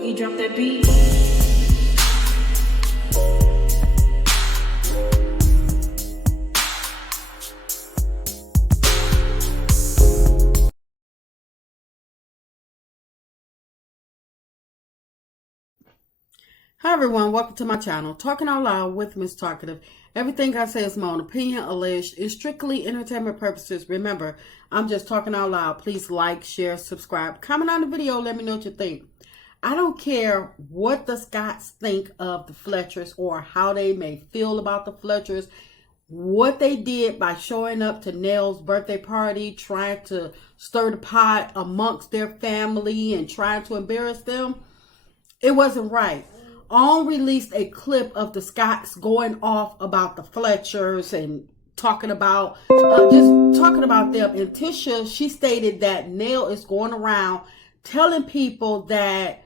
Boogie, drop that beat. Hi everyone, welcome to my channel, Talking Out Loud with Miss Talkative. Everything I say is my own opinion, alleged, is strictly entertainment purposes. Remember, I'm just talking out loud. Please like, share, subscribe, comment on the video, let me know what you think. I don't care what the Scotts think of the Fletchers or how they may feel about the Fletchers. What they did by showing up to NELL's birthday party, trying to stir the pot amongst their family and trying to embarrass them, it wasn't right. On released a clip of the Scotts going off about the Fletchers and talking about them. And Tisha, she stated that NELL is going around telling people that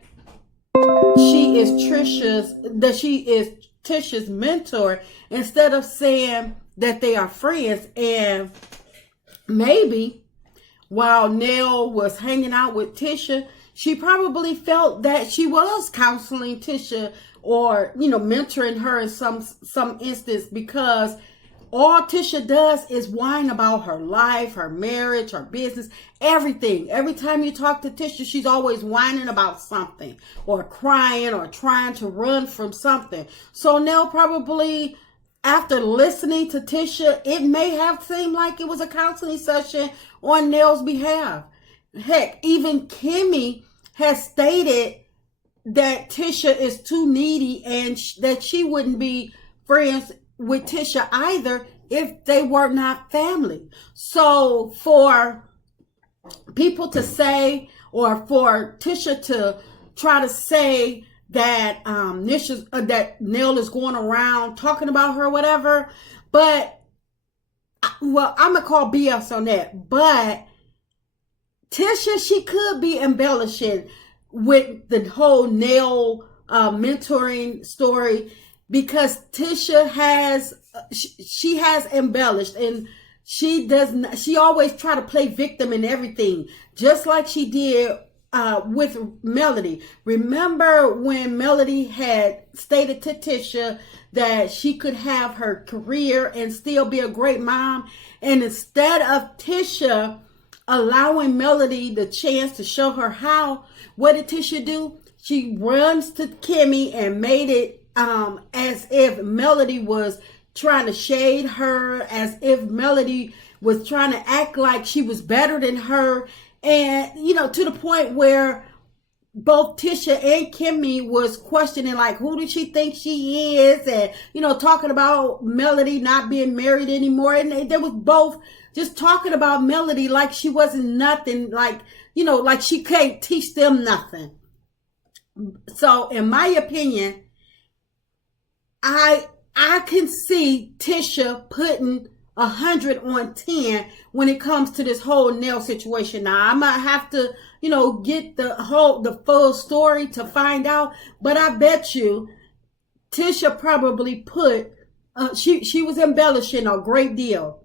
she is Tisha's mentor instead of saying that they are friends. And maybe while NELL was hanging out with Tisha, she probably felt that she was counseling Tisha or, mentoring her in some instance, because all Tisha does is whine about her life, her marriage, her business, everything. Every time you talk to Tisha, she's always whining about something or crying or trying to run from something. So NELL probably, after listening to Tisha, it may have seemed like it was a counseling session on NELL's behalf. Heck, even Kimmy has stated that Tisha is too needy and that she wouldn't be friends with Tisha either if they were not family. So for people to say, or for Tisha to try to say that that NELL is going around talking about her, whatever, but well, I'm gonna call BS on that. But Tisha, she could be embellishing with the whole NELL mentoring story, because Tisha has embellished, and she always try to play victim in everything, just like she did with Melody. Remember when Melody had stated to Tisha that she could have her career and still be a great mom, and instead of Tisha allowing Melody the chance to show her how, what did Tisha do? She runs to Kimmy and made it as if Melody was trying to shade her, as if Melody was trying to act like she was better than her. And, to the point where both Tisha and Kimmy was questioning, like, who does she think she is? And, talking about Melody not being married anymore. And they was both just talking about Melody like she wasn't nothing, like she can't teach them nothing. So in my opinion, I can see Tisha putting 100 on 10 when it comes to this whole NELL situation. Now I might have to, get the full story to find out, but I bet you Tisha probably put, she was embellishing a great deal.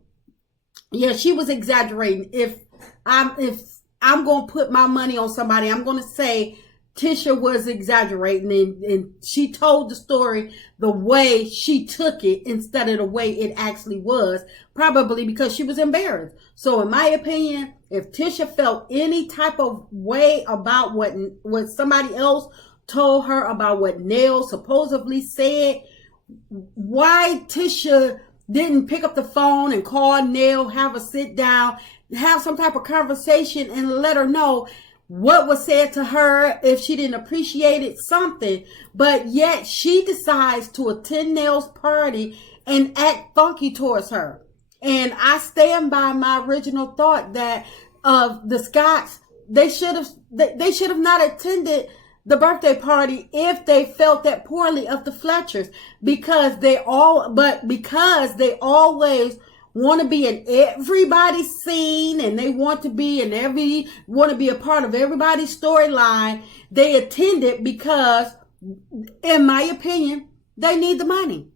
Yeah, she was exaggerating. If I'm going to put my money on somebody, I'm going to say Tisha was exaggerating, and she told the story the way she took it instead of the way it actually was, probably because she was embarrassed. So in my opinion, if Tisha felt any type of way about what somebody else told her about what NELL supposedly said, why Tisha didn't pick up the phone and call NELL, have a sit down, have some type of conversation and let her know what was said to her, if she didn't appreciate it, something. But yet she decides to attend NELL's party and act funky towards her. And I stand by my original thought that of the Scotts, they should have not attended the birthday party if they felt that poorly of the Fletchers, because they always want to be in everybody's scene, and they want to be a part of everybody's storyline. They attended because, in my opinion, they need the money.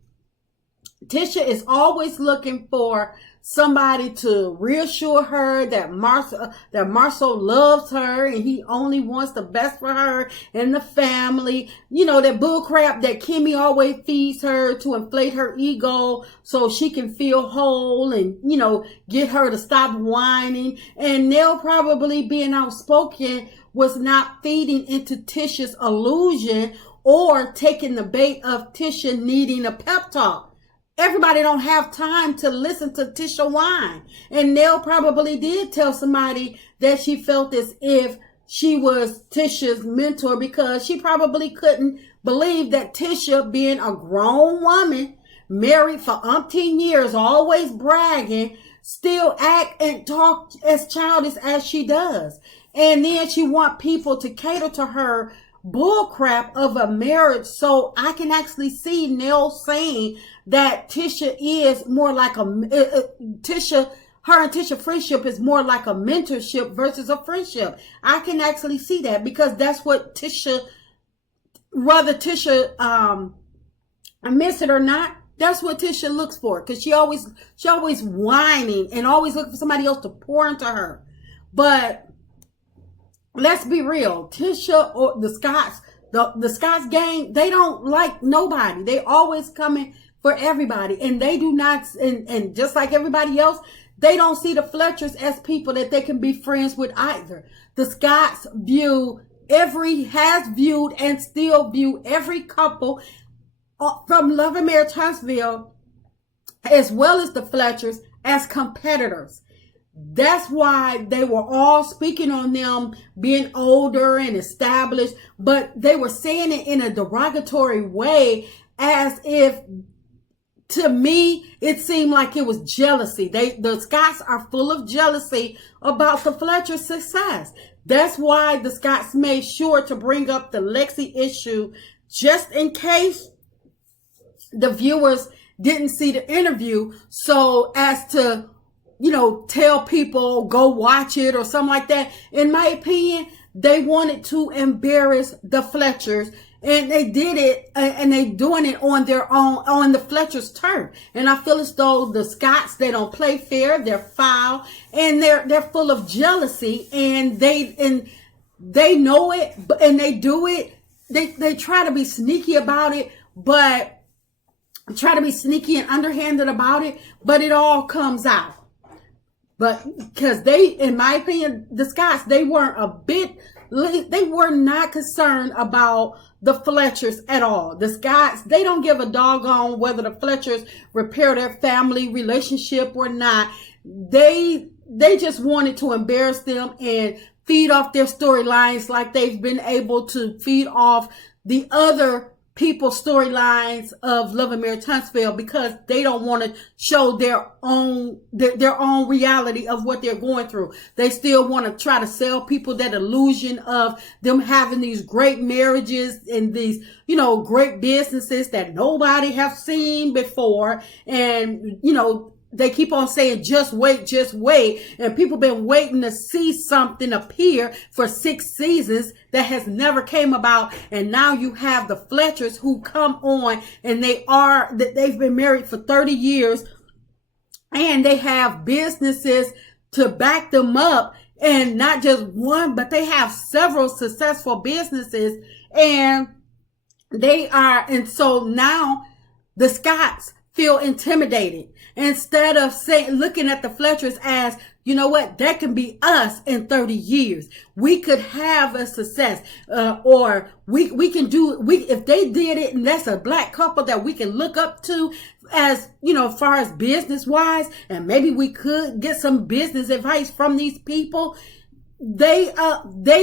Tisha is always looking for somebody to reassure her that Marcel loves her and he only wants the best for her and the family. You know, that bullcrap that Kimmy always feeds her to inflate her ego so she can feel whole and, you know, get her to stop whining. And Nell, probably being outspoken, was not feeding into Tisha's illusion or taking the bait of Tisha needing a pep talk. Everybody don't have time to listen to Tisha whine. And Nell probably did tell somebody that she felt as if she was Tisha's mentor, because she probably couldn't believe that Tisha, being a grown woman, married for umpteen years, always bragging, still act and talk as childish as she does. And then she want people to cater to her bullcrap of a marriage. So I can actually see Nell saying that Tisha is more like her and Tisha friendship is more like a mentorship versus a friendship. I can actually see that, because that's what Tisha, whether Tisha admits it or not, that's what Tisha looks for, because she always whining and always looking for somebody else to pour into her. But let's be real, Tisha or the Scotts, the Scotts gang, they don't like nobody. They always coming for everybody, and they do not, and just like everybody else, they don't see the Fletchers as people that they can be friends with either. The Scotts has viewed and still view every couple from Love and Marriage Huntsville, as well as the Fletchers, as competitors. That's why they were all speaking on them being older and established, but they were saying it in a derogatory way, as if, to me, it seemed like it was jealousy. The Scotts are full of jealousy about the Fletcher success. That's why the Scotts made sure to bring up the Lexi issue, just in case the viewers didn't see the interview, so as to, you know, tell people go watch it or something like that. In my opinion, they wanted to embarrass the Fletchers, and they did it, and they doing it on their own, on the Fletchers' turf. And I feel as though the Scotts, they don't play fair, they're foul, and they're full of jealousy, and they know it, and they do it. They try to be sneaky about it, but try to be sneaky and underhanded about it, but it all comes out. But because they, in my opinion, the Scotts, they were not concerned about the Fletchers at all. The Scotts, they don't give a doggone whether the Fletchers repair their family relationship or not. They just wanted to embarrass them and feed off their storylines, like they've been able to feed off the other people's storylines of Love and Marriage Huntsville, because they don't want to show their own reality of what they're going through. They still want to try to sell people that illusion of them having these great marriages and these, you know, great businesses that nobody have seen before. And, you know, they keep on saying, just wait, just wait. And people been waiting to see something appear for 6 seasons that has never came about. And now you have the Fletchers who come on, and they've been married for 30 years, and they have businesses to back them up, and not just one, but they have several successful businesses, and so now the Scotts feel intimidated. Instead of looking at the Fletchers as, you know what, that can be us in 30 years. We could have a success, or we can do, if they did it, and that's a black couple that we can look up to, as, you know, as far as business wise, and maybe we could get some business advice from these people. They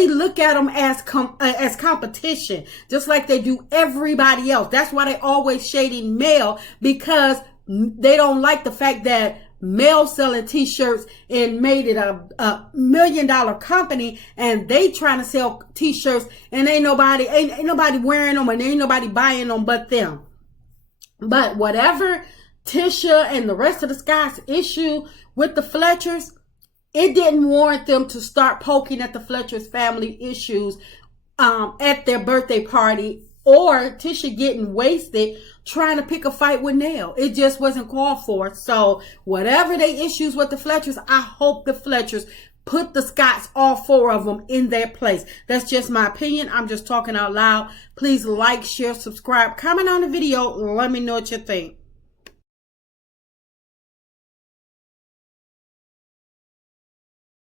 look at them as competition, just like they do everybody else. That's why they always shading Mel, because they don't like the fact that Mel selling t-shirts and made it a $1 million company, and they trying to sell t-shirts, and ain't nobody wearing them, and ain't nobody buying them but them. But whatever Tisha and the rest of the Scotts issue with the Fletchers, it didn't warrant them to start poking at the Fletchers family issues at their birthday party or Tisha getting wasted trying to pick a fight with Nell. It just wasn't called for. So whatever they issues with the Fletchers, I hope the Fletchers put the Scotts, all 4 of them, in their place. That's just my opinion. I'm just talking out loud. Please like, share, subscribe, comment on the video. Let me know what you think.